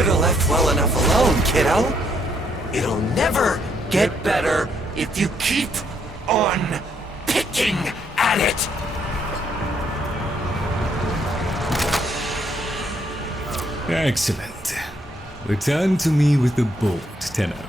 Should've left well enough alone, kiddo. It'll never get better if you keep on picking at it. Excellent. Return to me with the bolt, Tenno.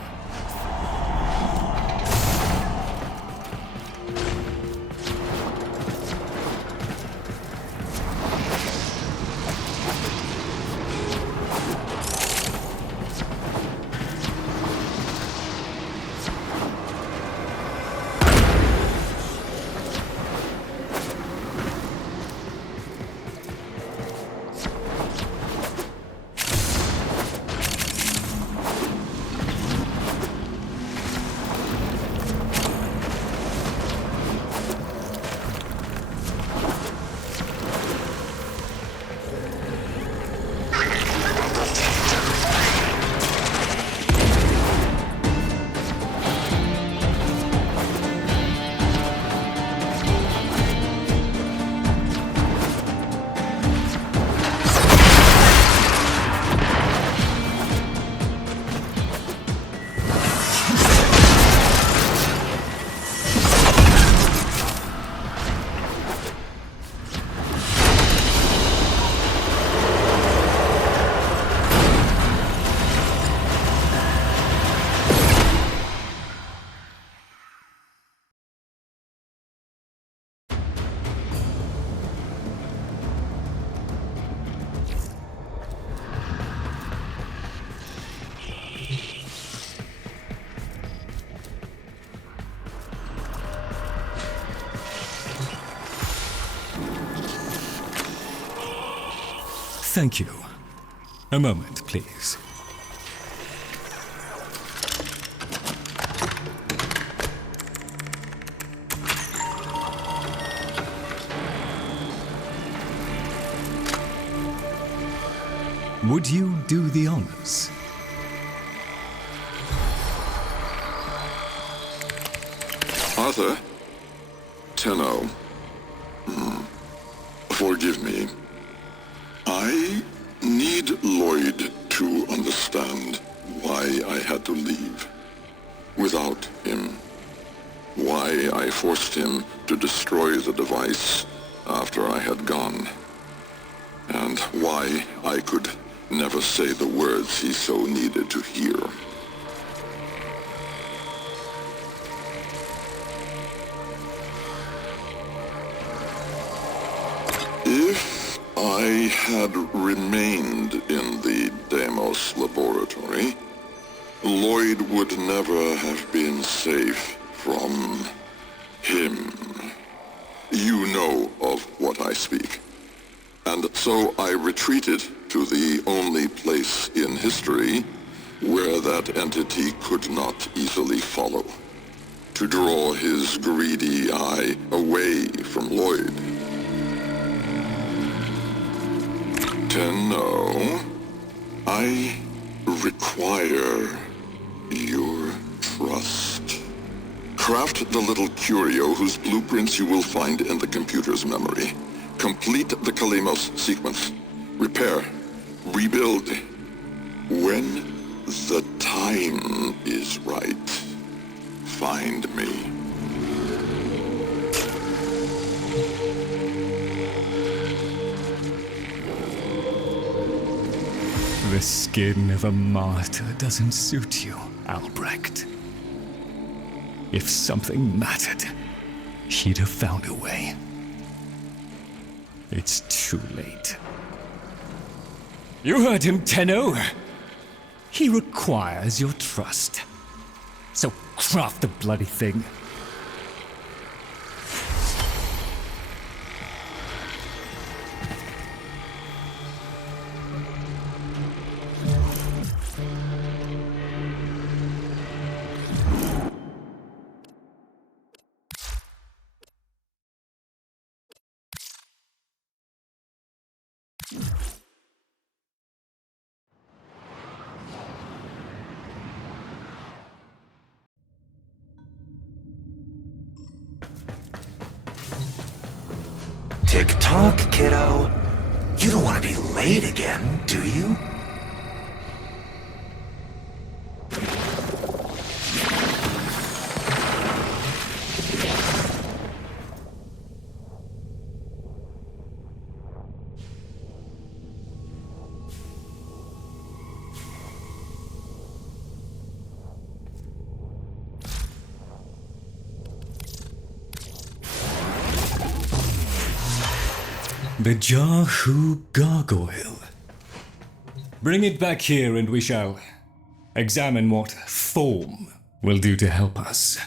Thank you. A moment, please. Would you do the honors? Arthur? Tenno. Forgive me. I need Lloyd to understand why I had to leave without him. Why I forced him to destroy the device after I had gone. And why I could never say the words he so needed to hear. If I had remained in the Deimos laboratory, Lloyd would never have been safe from him. You know of what I speak. And so I retreated to the only place in history where that entity could not easily follow, to draw his greedy eye away from Lloyd. Tenno, I require your trust. Craft the little curio whose blueprints you will find in the computer's memory. Complete the Kalemos sequence. Repair. Rebuild. When the time is right, find me. The skin of a martyr doesn't suit you, Albrecht. If something mattered, he'd have found a way. It's too late. You heard him, Tenno. He requires your trust. So craft the bloody thing. Tick-tock, kiddo. You don't want to be late again, do you? The Jahu gargoyle. Bring it back here and we shall examine what form will do to help us.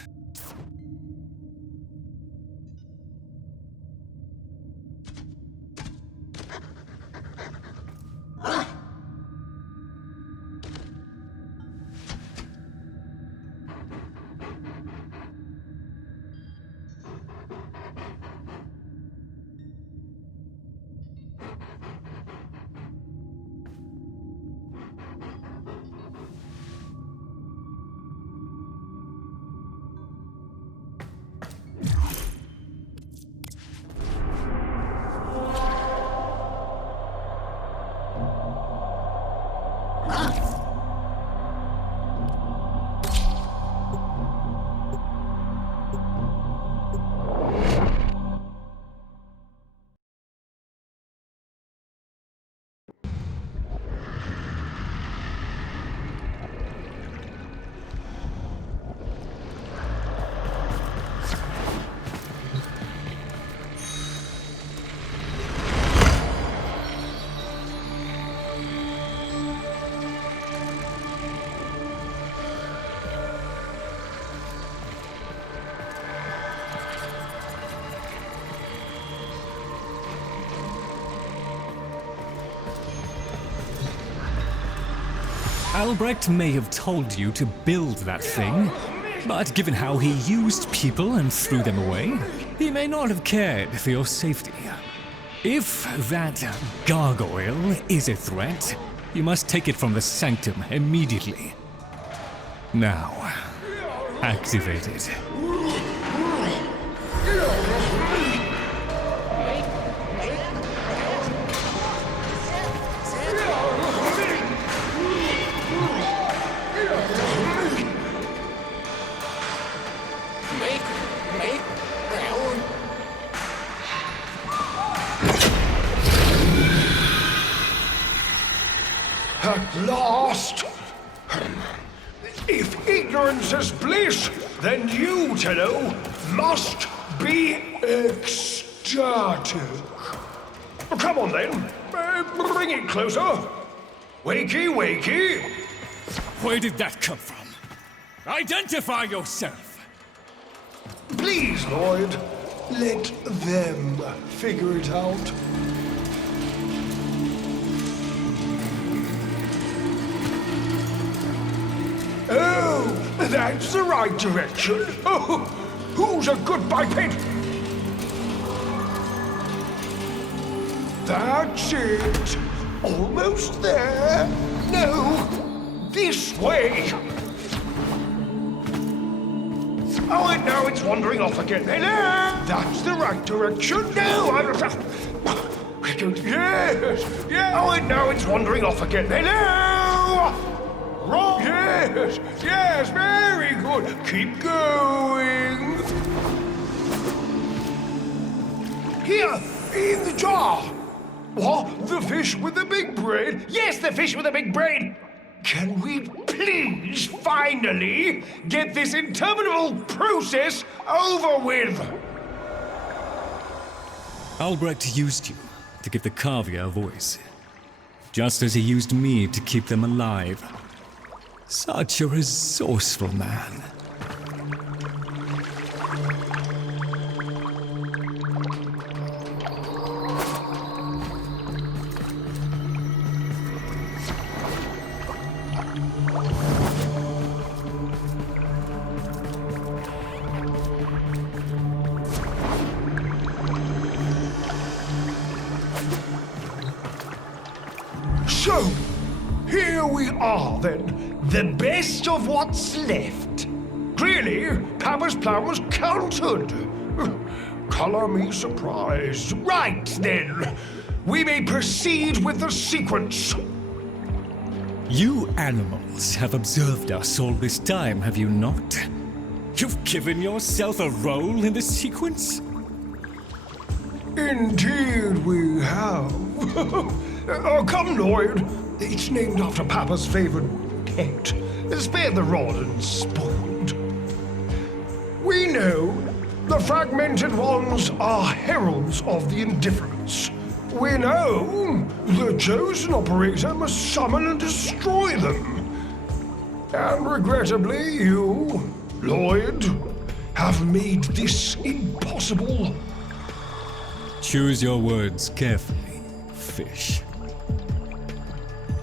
Albrecht may have told you to build that thing, but given how he used people and threw them away, he may not have cared for your safety. If that gargoyle is a threat, you must take it from the sanctum immediately. Now, activate it. At last! If ignorance is bliss, then you, Tenno, must be ecstatic. Come on then, bring it closer. Wakey, wakey. Where did that come from? Identify yourself! Please, Lloyd, let them figure it out. Oh, that's the right direction. Oh, who's a good biped? That's it. Almost there. No, this way. Oh, and now it's wandering off again. Hello! That's the right direction. No, yes, yeah. Oh, and now it's wandering off again. Hello! Wrong. Yes, yes, very good. Keep going. Here, in the jar. What? The fish with the big brain? Yes, the fish with the big brain. Can we please finally get this interminable process over with? Albrecht used you to give the Cavia a voice, just as he used me to keep them alive. Such a resourceful man. So, here we are then. The best of what's left. Clearly, Papa's plan was countered. Color me surprised. Right, then. We may proceed with the sequence. You animals have observed us all this time, have you not? You've given yourself a role in the sequence? Indeed we have. Oh, come, Lloyd. It's named after Papa's favorite pet. Spare the rod and spoiled. We know the fragmented ones are heralds of the indifference. We know the chosen operator must summon and destroy them. And regrettably, you, Lloyd, have made this impossible. Choose your words carefully, fish.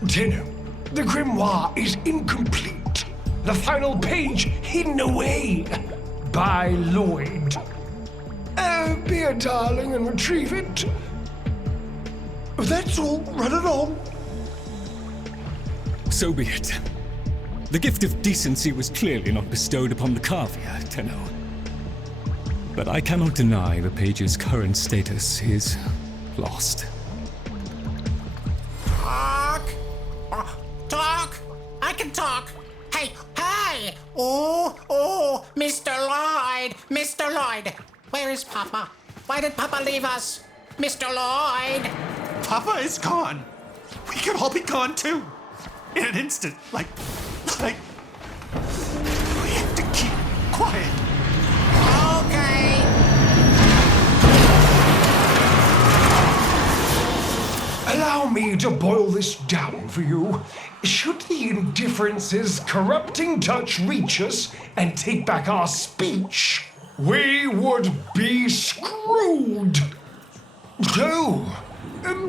Tenno, the grimoire is incomplete. The final page hidden away by Lloyd. Be a darling and retrieve it. That's all. Run along. So be it. The gift of decency was clearly not bestowed upon the Carvia, Tenno. But I cannot deny the page's current status is lost. Talk? Talk? I can talk. Hey, hey! Oh, Mr. Lloyd! Mr. Lloyd! Where is Papa? Why did Papa leave us? Mr. Lloyd! Papa is gone. We could all be gone too. In an instant. Like, we have to keep quiet. Okay. Allow me to boil this down for you. Should the indifference's corrupting touch reach us and take back our speech, we would be screwed. So,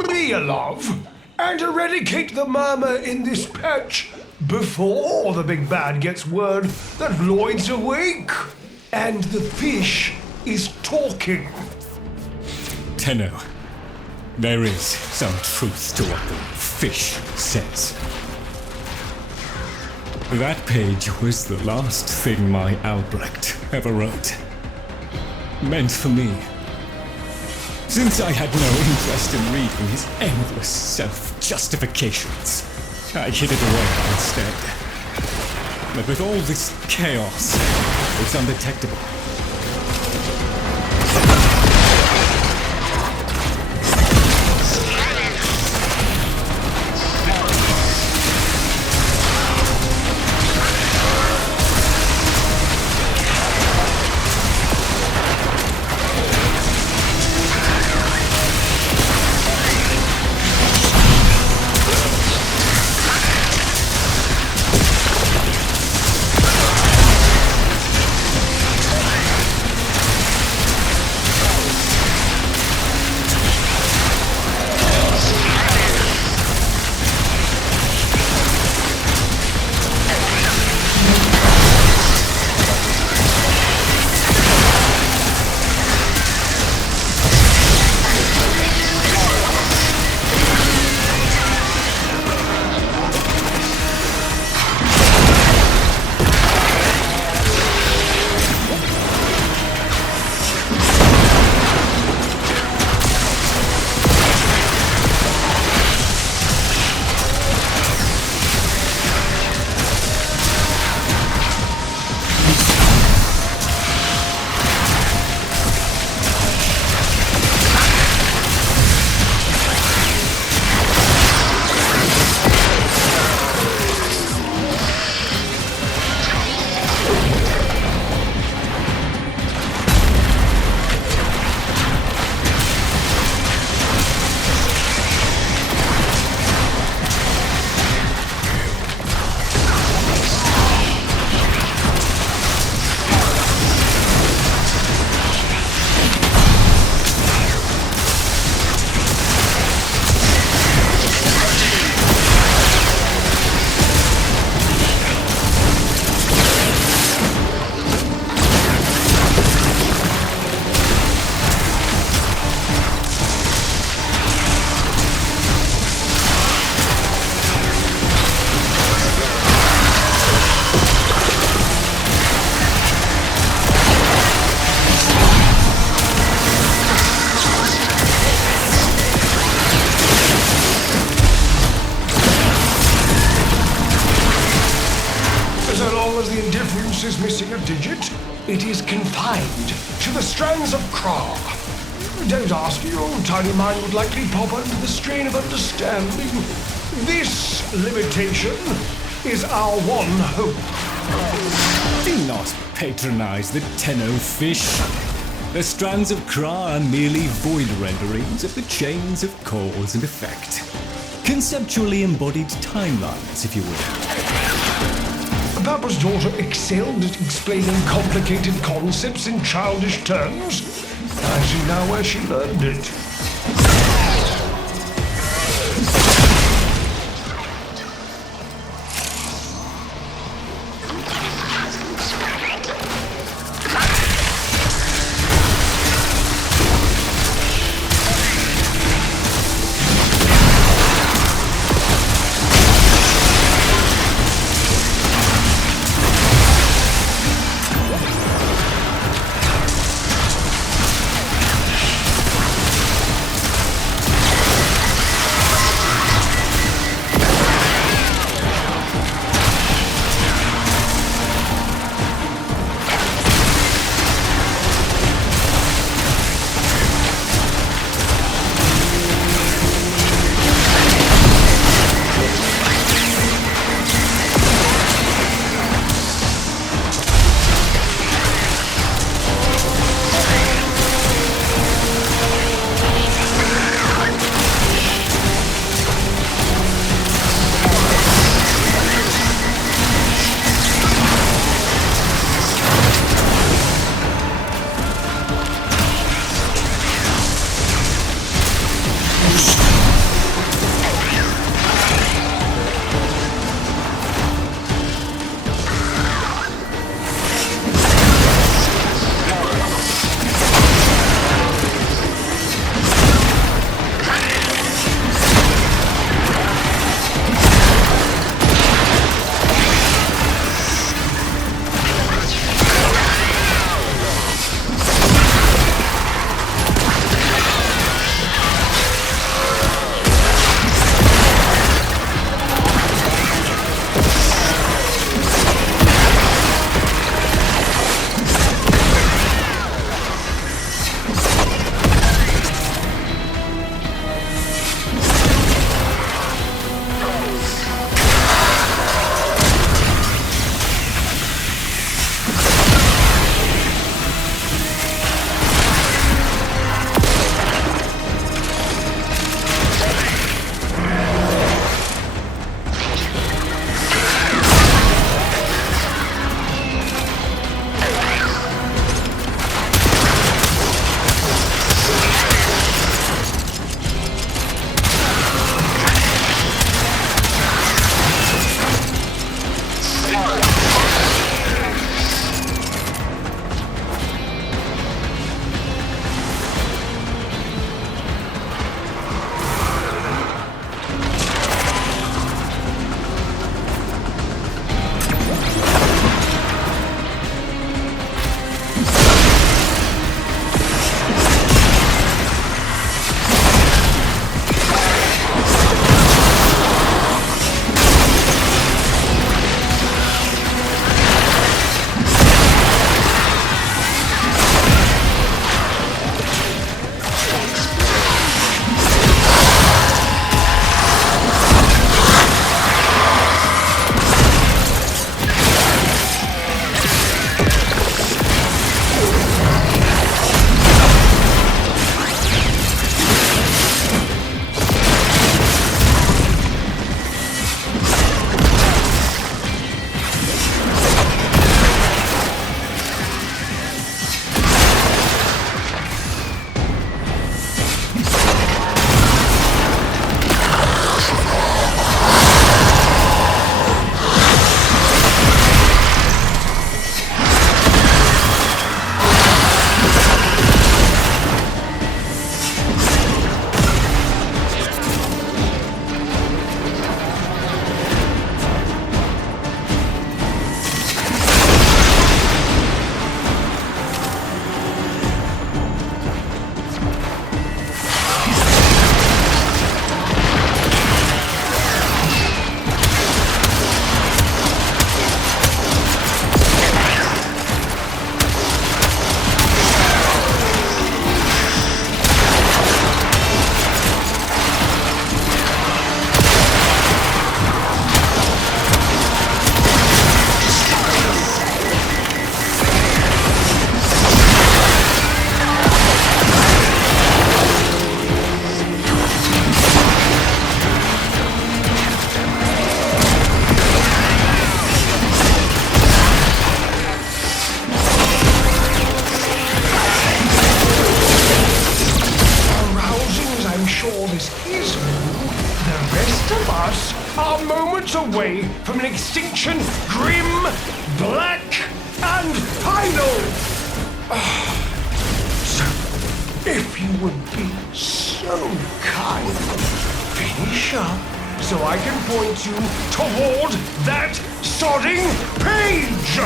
be a love and eradicate the murmur in this patch before the big bad gets word that Lloyd's awake and the fish is talking. Tenno, there is some truth to what the fish says. That page was the last thing my Albrecht ever wrote. Meant for me. Since I had no interest in reading his endless self-justifications, I hid it away instead. But with all this chaos, it's undetectable. is missing a digit, it is confined to the strands of Kra. Don't ask, your tiny mind would likely pop under the strain of understanding. This limitation is our one hope. Do not patronize the Tenno fish. The strands of Kra are merely void renderings of the chains of cause and effect. Conceptually embodied timelines, if you will. Papa's daughter excelled at explaining complicated concepts in childish terms. I see now where she learned it. miles away from an extinction grim, black, and final. So, if you would be so kind, finish up so I can point you toward that sodding page!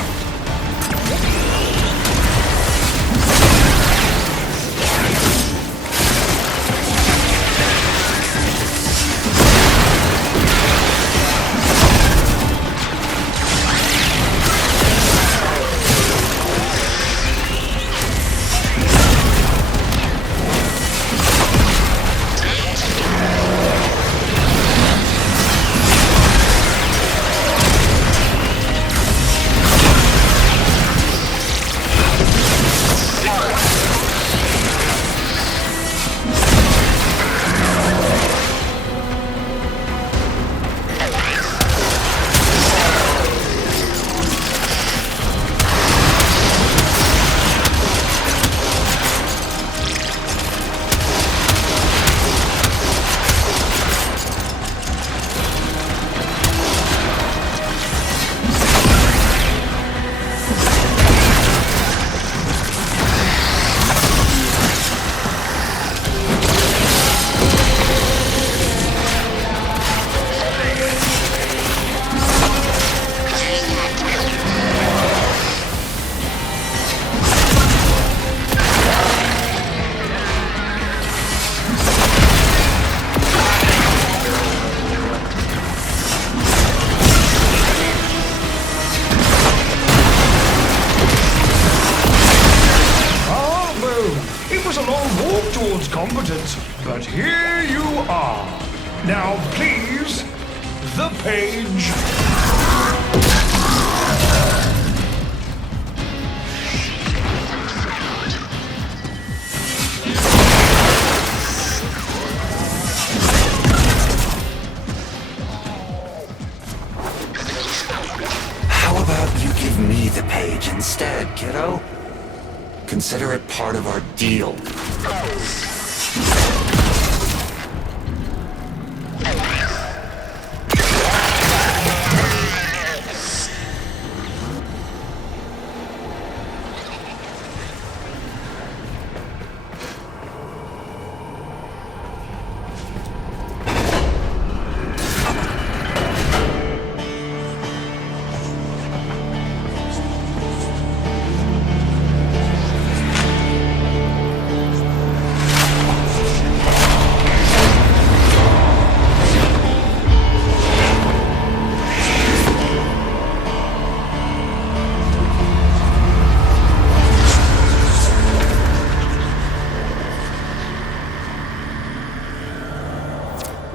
Competence, but here you are. Now, please, the page. How about you give me the page instead, kiddo? Consider it part of our deal.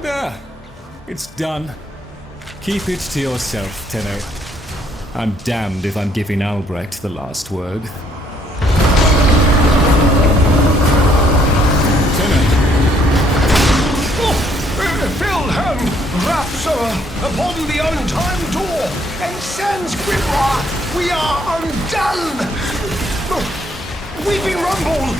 There. It's done. Keep it to yourself, Tenno. I'm damned if I'm giving Albrecht the last word. Hand raps upon the untimed door, and sans grimoire, we are undone! Weeping Rumble!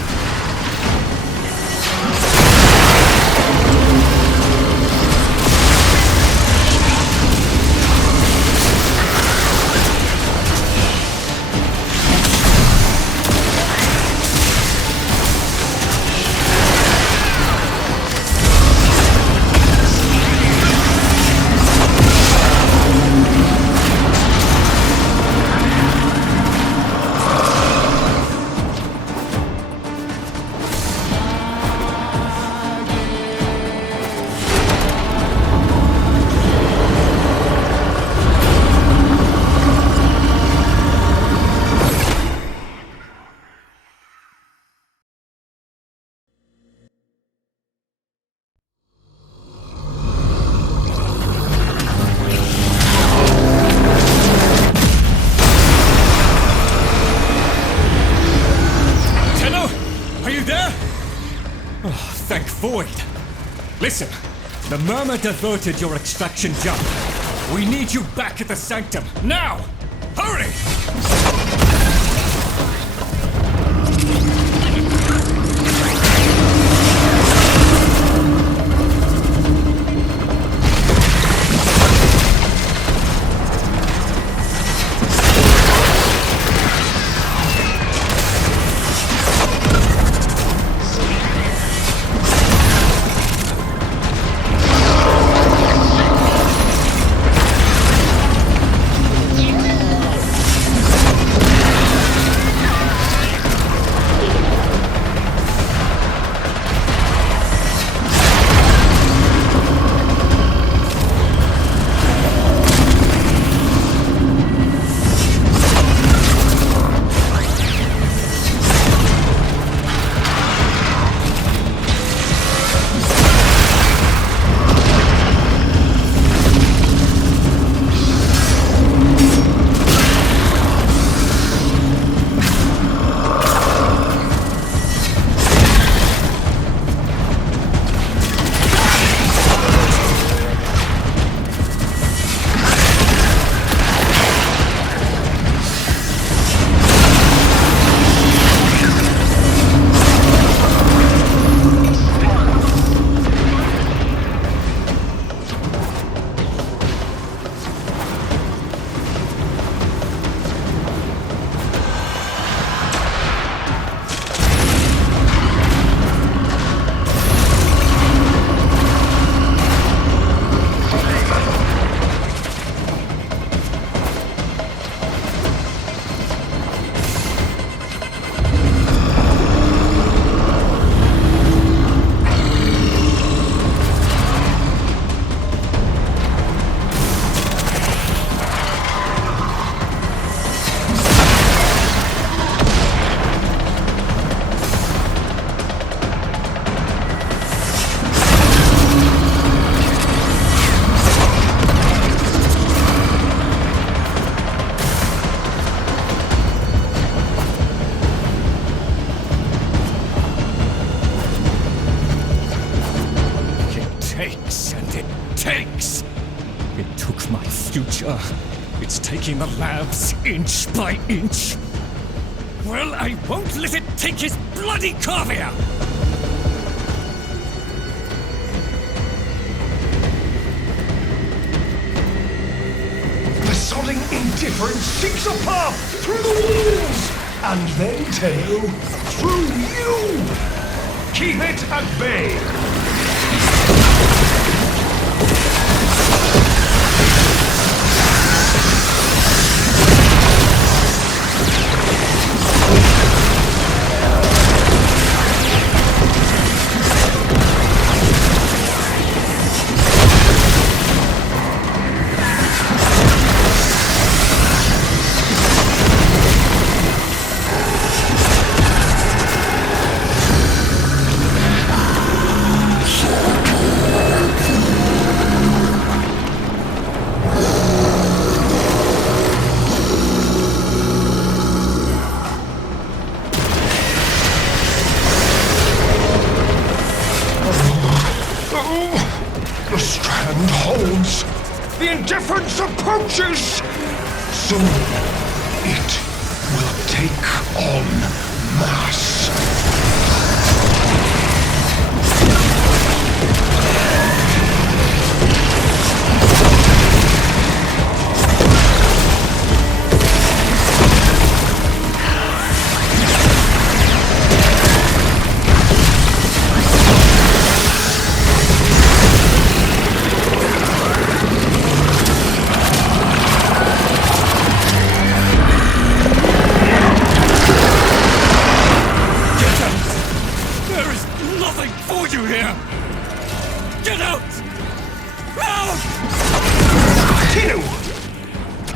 Thank Void. Listen, the Murmur diverted your extraction jump. We need you back at the Sanctum, now! Hurry! taking the labs inch by inch? Well, I won't let it take his bloody corvia! The sodding indifference seeks a path through the walls, and then, Teo, through you! Keep it at bay! The strand holds. The indifference approaches. Soon it will take on mass.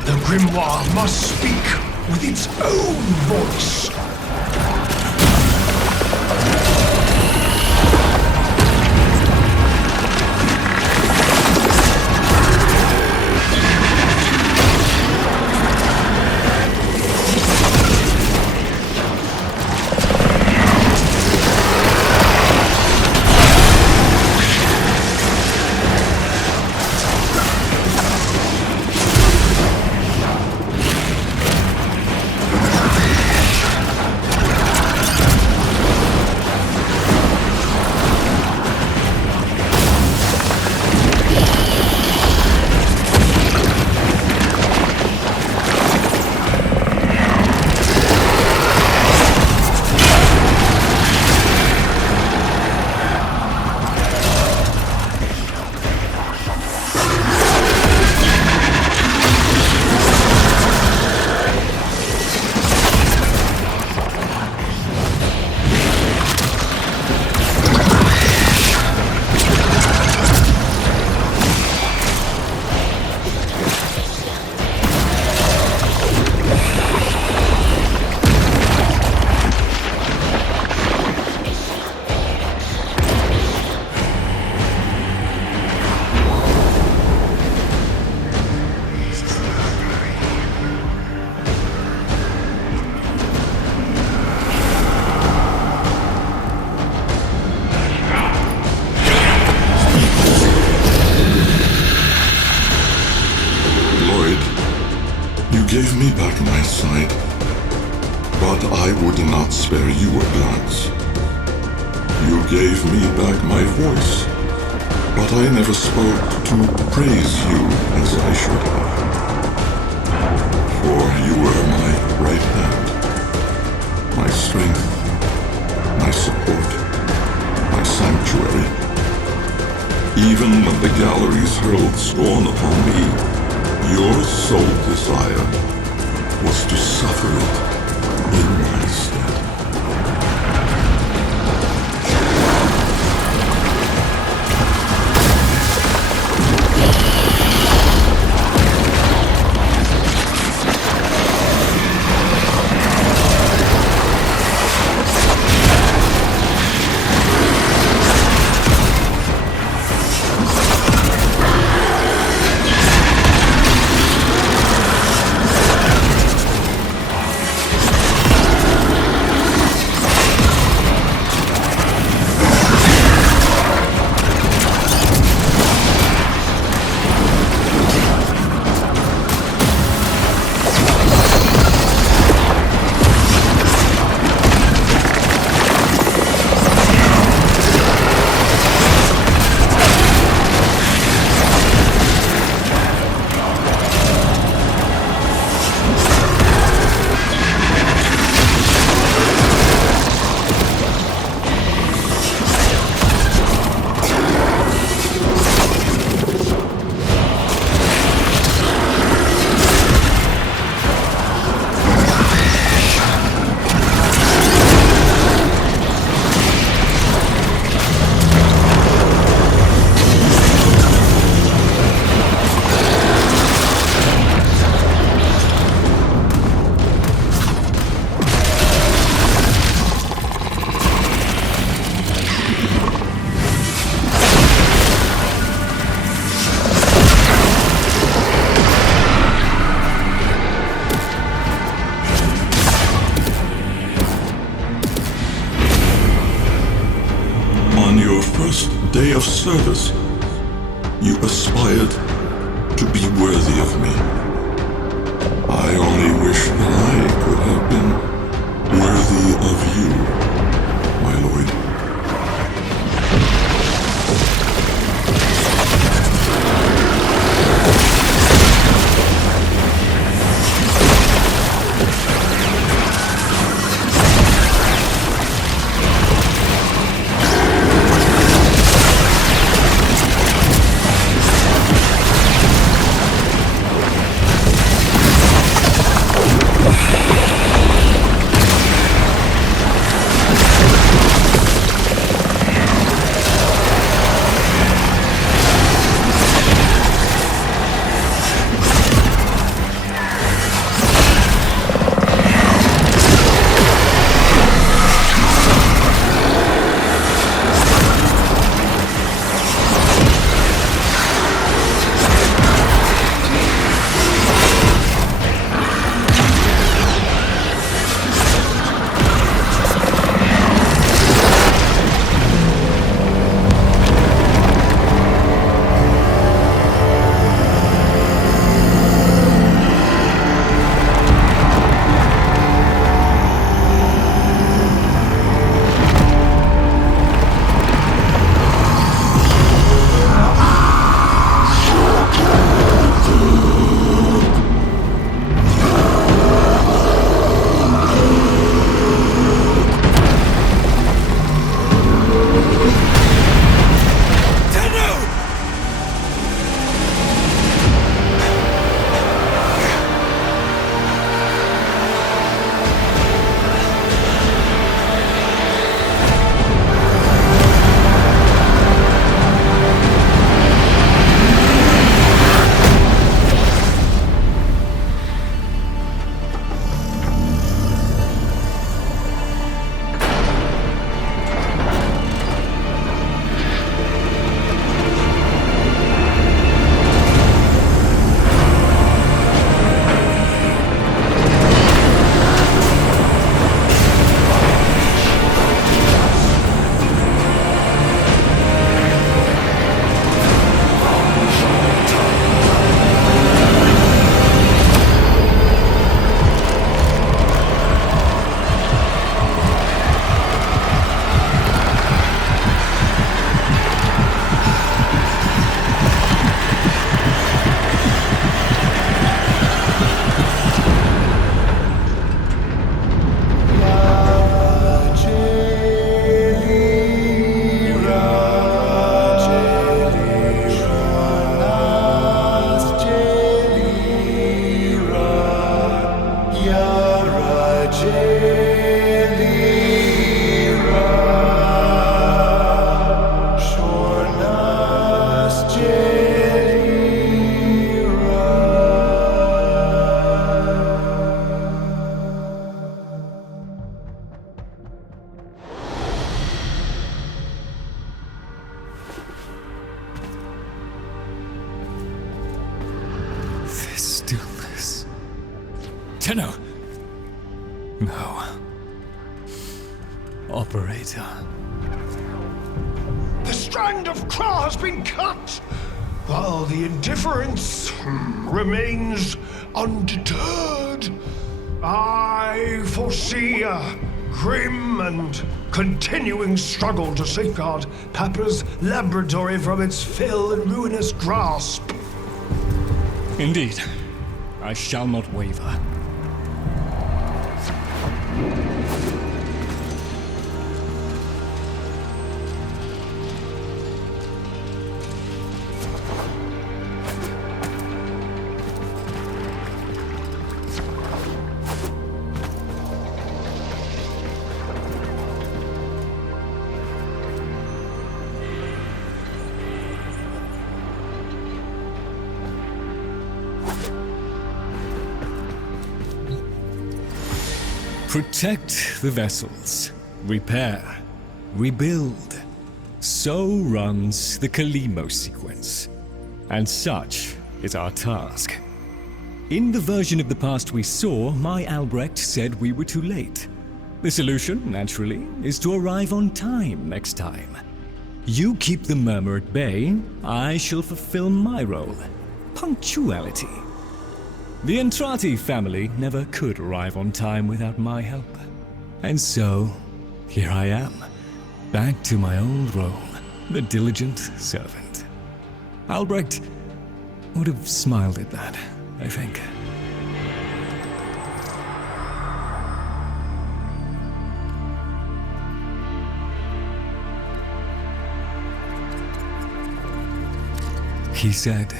The grimoire must speak with its own voice. Gave me back my sight, but I would not spare you a glance. You gave me back my voice, but I never spoke to praise you as I should have. For you were my right hand, my strength, my support, my sanctuary. Even when the galleries hurled scorn upon me, your sole desire was to suffer it in my stead. first day of service, you aspired to be worthy of me. I only wish that I could have been worthy of you, my lord. Stillness. Tenno! No. Operator. The strand of claw has been cut, while the indifference remains undeterred. I foresee a grim and continuing struggle to safeguard Papa's laboratory from its fell and ruinous grasp. Indeed. I shall not waver. Protect the vessels, repair, rebuild. So runs the Kalimo sequence. And such is our task. In the version of the past we saw, my Albrecht said we were too late. The solution, naturally, is to arrive on time next time. You keep the murmur at bay, I shall fulfill my role. Punctuality. The Entrati family never could arrive on time without my help. And so, here I am, back to my old role, the diligent servant. Albrecht would have smiled at that, I think. He said,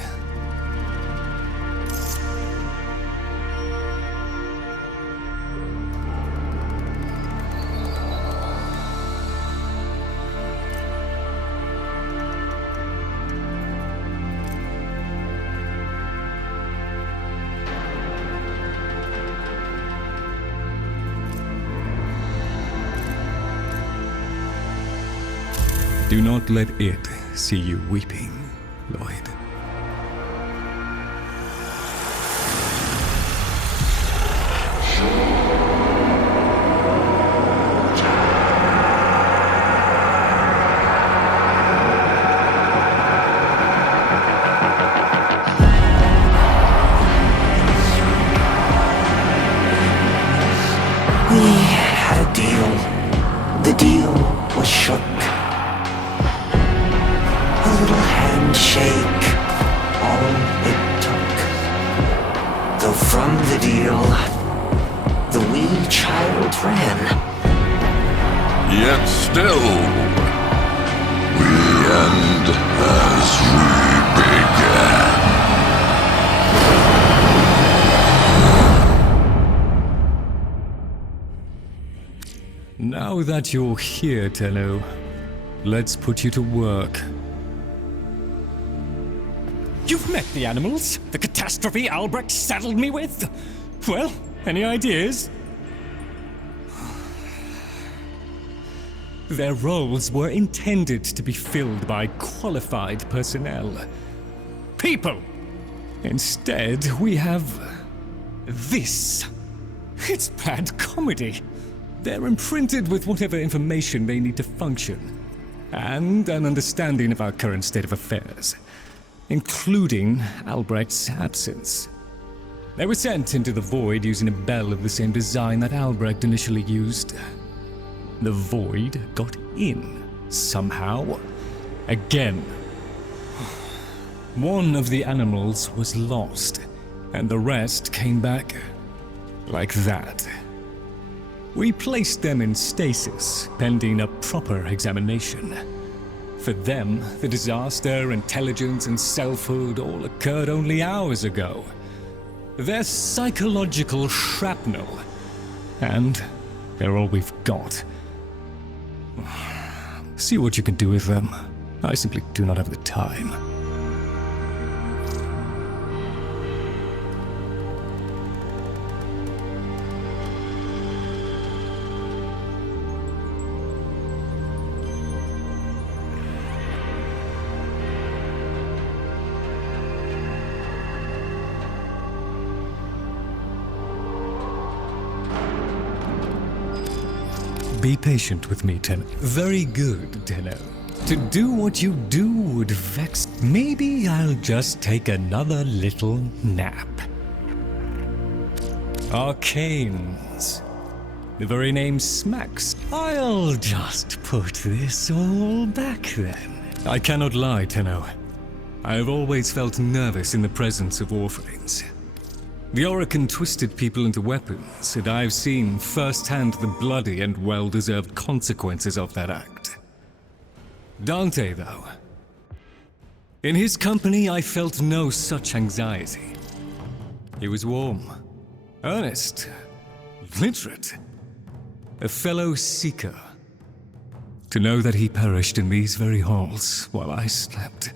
do not let it see you weeping, Lloyd. We had a deal. The deal was shook. A little handshake, all it took. Though from the deal, the wee child ran. Yet still, we end as we began. Now that you're here, Tenno, let's put you to work. You've met the animals? The catastrophe Albrecht saddled me with? Well, any ideas? Their roles were intended to be filled by qualified personnel. People! Instead, we have this. It's bad comedy. They're imprinted with whatever information they need to function, and an understanding of our current state of affairs, including Albrecht's absence. They were sent into the void using a bell of the same design that Albrecht initially used. The void got in, somehow. Again. One of the animals was lost, and the rest came back like that. We placed them in stasis, pending a proper examination. For them, the disaster, intelligence, and selfhood all occurred only hours ago. They're psychological shrapnel, and they're all we've got. See what you can do with them. I simply do not have the time. Be patient with me, Tenno. Very good, Tenno. To do what you do would vex. Maybe I'll just take another little nap. Arcanes. The very name smacks. I'll just put this all back then. I cannot lie, Tenno. I have always felt nervous in the presence of Orphalings. The Orokin twisted people into weapons, and I've seen firsthand the bloody and well-deserved consequences of that act. Dante, though. In his company, I felt no such anxiety. He was warm, earnest, literate, a fellow seeker. To know that he perished in these very halls while I slept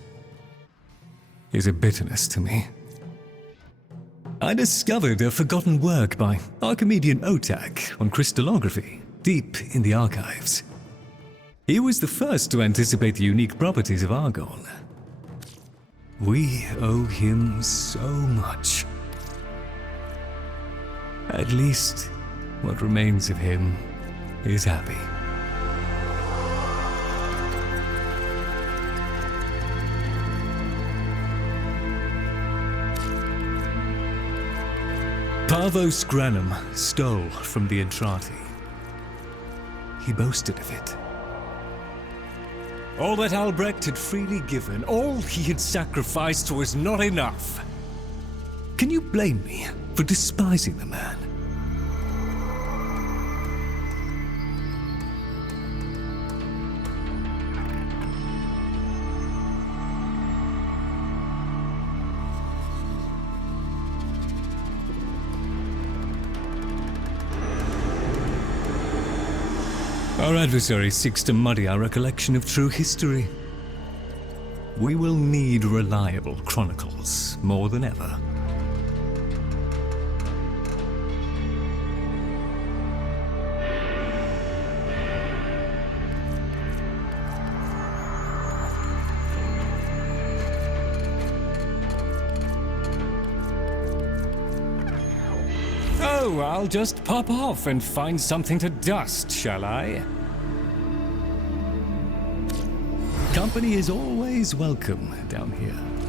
is a bitterness to me. I discovered a forgotten work by Archimedean Otak on crystallography, deep in the archives. He was the first to anticipate the unique properties of argon. We owe him so much. At least, what remains of him is happy. Davos Granum stole from the Entrati. He boasted of it. All that Albrecht had freely given, all he had sacrificed was not enough. Can you blame me for despising the man? Our adversary seeks to muddy our recollection of true history. We will need reliable chronicles more than ever. Oh, I'll just pop off and find something to dust, shall I? Company is always welcome down here.